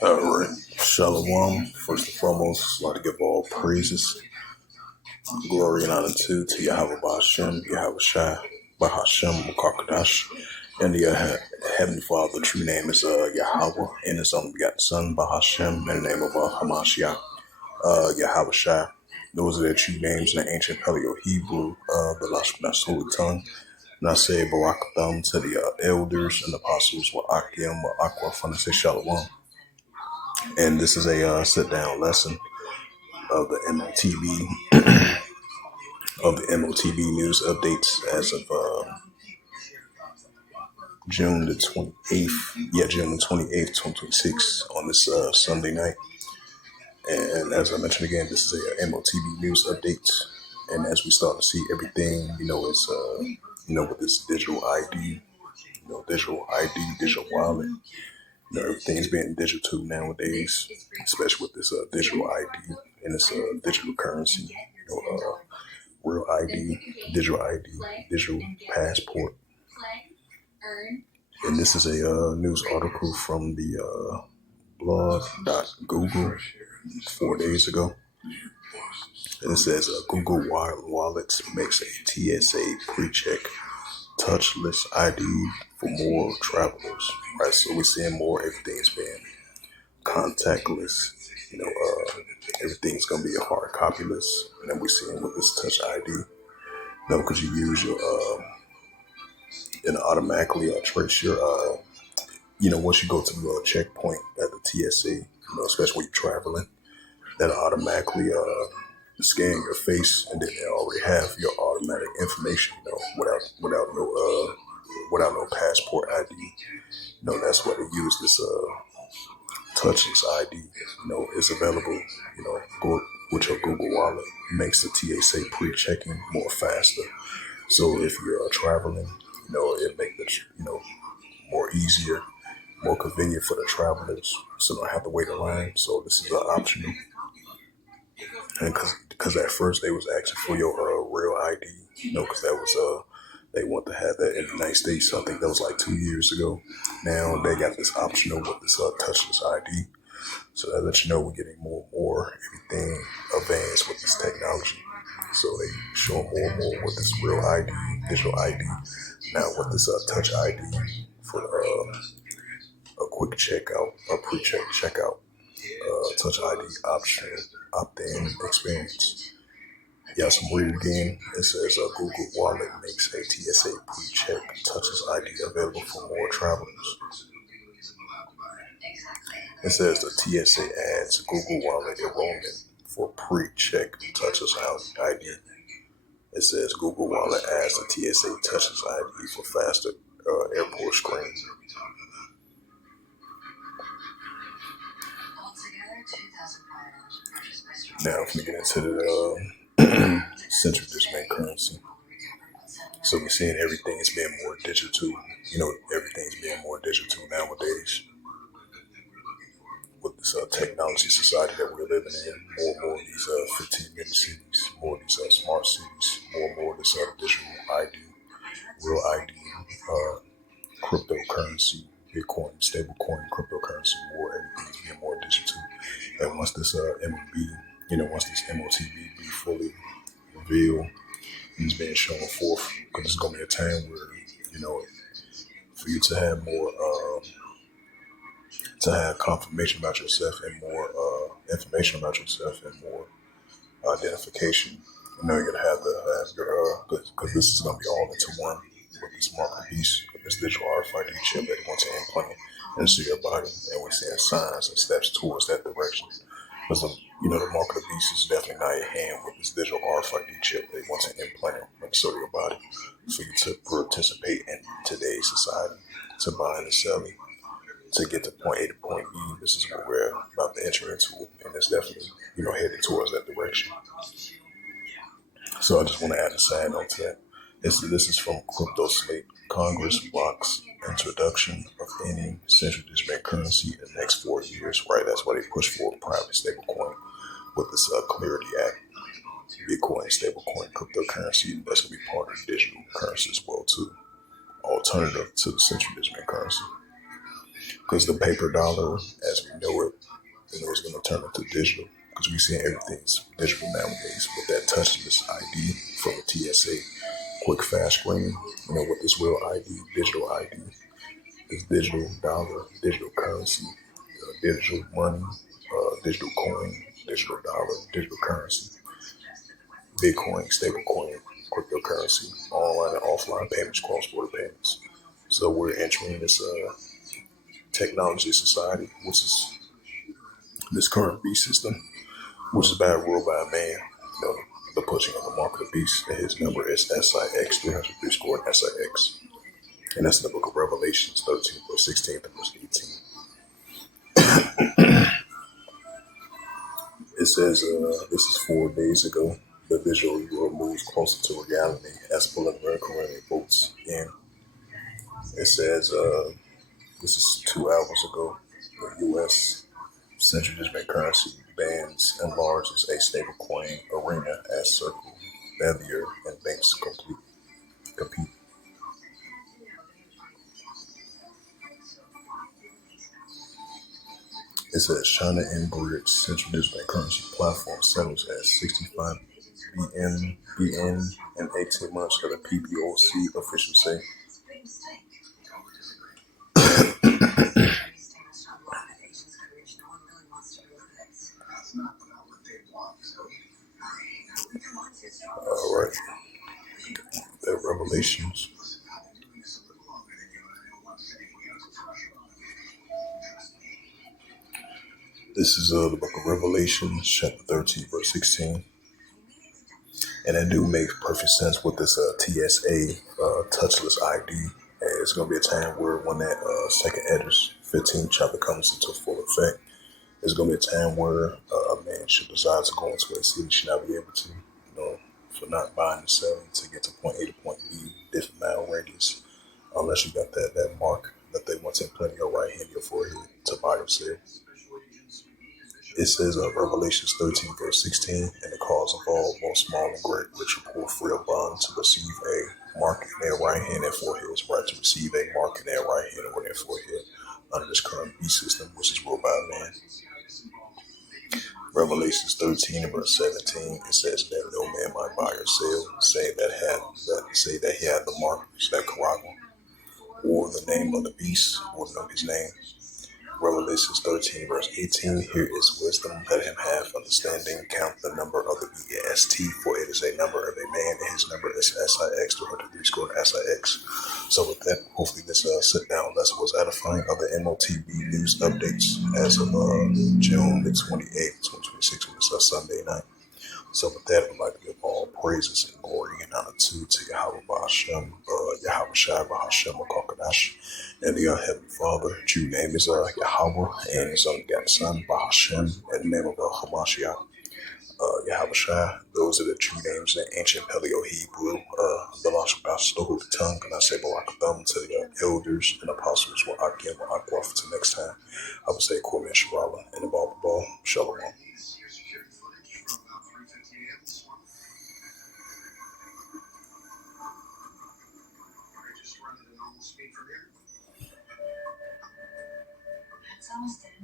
All right. Shalom. First and foremost, I'd like to give all praises, glory, and honor to Yahweh Ba'Shem, Yahweh Shai, Bahashem, Mukarkadash, and the Heavenly Father. The true name is Yahweh, and His only begotten Son, Bahashem, in the name of Hamashiach, Yahweh Shai. Those are their true names in the ancient Paleo-Hebrew, the Lashon Holy Tongue. And I say Barakatham to the elders and apostles, Wa'akim, Wa'akwa, Fanase Shalom. And this is a sit-down lesson of the M.O.T.B. News updates as of June the 28th. June the 28th, 2026, on this Sunday night. And as I mentioned again, this is a M.O.T.B. news update. And as we start to see everything, it's with this digital ID, digital wallet. Everything's being digital nowadays, especially with this digital ID and this digital currency, real ID, digital passport. And this is a news article from the blog.google 4 days ago. And it says Google Wallet makes a TSA pre-check touchless ID for more travelers. Right, so we're seeing more. Everything's being contactless. Everything's gonna be a hard copyless, and then we're seeing with this Touch ID. Because you use your and automatically trace your once you go to the checkpoint at the TSA, especially when you're traveling, that automatically scan your face, and then they already have your automatic information, without no passport ID. That's why they use this touchless ID. It's available. Go with your Google Wallet. Makes the TSA pre-checking more faster. So if you're traveling, it makes it more easier, more convenient for the travelers, so they don't have to wait in line. So this is optional. And because at first they was asking for your real ID, because that was they want to have that in the United States. So I think that was like 2 years ago. Now they got this optional with this touchless ID. So that lets you know we're getting more and more everything advanced with this technology. So they show more and more with this real ID, digital ID. Now with this touch ID for a quick checkout, a pre-check checkout, touch ID option, opt-in experience. Some read again. It says Google Wallet makes a TSA pre-check touches ID available for more travelers. It says the TSA adds Google Wallet enrollment for pre-check touches ID. It says Google Wallet adds the TSA touches ID for faster airport screen. Now, if we get into the central bank currency, so we're seeing everything is being more digital. Everything's being more digital nowadays. With this technology society that we're living in, more and more of these 15-minute cities, more of these smart cities, more and more of this digital ID, real ID, cryptocurrency, Bitcoin, stablecoin, cryptocurrency, everything's being more digital. And once this M.O.T.B be fully revealed and it's being shown forth, because it's going to be a time where, for you to have more, to have confirmation about yourself and more information about yourself and more identification, you're going to have to have your, because this is going to be all into one with this marker piece, with this digital RFID chip that they want to implant into your body. And we're seeing signs and steps towards that direction. Because, the mark of the beast is definitely not at hand with this digital RFID chip they want to implant into your body for you to participate in today's society, to buying and selling, to get to point A to point B. This is what we're about to enter into, and it's definitely, headed towards that direction. So I just want to add a side note to that. This is from Crypto Slate. Congress blocks introduction of any central district currency in the next 4 years. Right, that's why they push for a private stablecoin with this Clarity Act. Bitcoin, stablecoin, cryptocurrency. That's gonna be part of digital currency as well too. Alternative to the central digital currency, because the paper dollar, as we know it, is going to turn into digital. Because we see everything's digital nowadays with that touchless ID from the TSA, quick fast screening. With this real ID, digital ID, this digital dollar, digital currency, digital money, digital coin, digital dollar, digital currency. Bitcoin, stablecoin, cryptocurrency, online and offline payments, cross-border payments. So we're entering this technology society, which is this current beast system, which is bad ruled by a man. The pushing of the mark of the beast, and his number is SIX, 303 scored SIX. And that's in the book of Revelations 13, verse 16 to verse 18. It says, this is 4 days ago. The visual world moves closer to reality as preliminary Corona votes in. It says, this is 2 hours ago. The U.S. Central Digital Currency bans enlarges a stablecoin arena as Circle, Bevier, and banks compete. It says China Inbridge Central Digital Currency platform settles at 65 BN in 18 months, that a PBOC official say. All right, that Revelations. This is the book of Revelation, chapter 13, verse 16. And that do make perfect sense with this TSA touchless ID. And it's going to be a time where when that second Edge 15 chapter comes into full effect, it's going to be a time where a man should decide to go into a city, should not be able to, for not buying and selling to get to point A to point B, different mile radius, unless you got that mark that they want to implant in your right hand, your forehead, to buy or sell. It says Revelations 13, verse 16, and the cause of all, both small and great, rich or poor, free or bond, to receive a mark in their right hand and forehead is right, to receive a mark in their right hand or their forehead under this current beast system, which is ruled by a man. Revelations 13 and verse 17, it says that no man might buy or sell, say that he had the mark, that Karago, or the name of the beast, or know his name. Revelations 13, verse 18, here is wisdom, let him have understanding, count the number of the BAST, for it is a number of a man, and his number is SIX, 203 scored SIX. So with that, hopefully this sit-down lesson was edifying of the M.O.T.B news updates as of June the 28th, 2026, which is Sunday night. So with that, I'd like to give all praises and glory and honor to Yahweh Bahashem, Yahweh Shai Bahashem Makokadash, and the Heavenly Father. True name is Yahweh, and his unbegotten Son Bahashem, and the name of Hamashiach. Yahweh Shai, those are the true names in ancient Paleo Hebrew. The Lost Gospel, the Holy Tongue, and I say Barakatham to the elders and apostles, wa Akim, wa Akwa, for next time. I would say Kwame Sharala, and the Ball, Shalom.